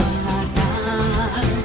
mengatakan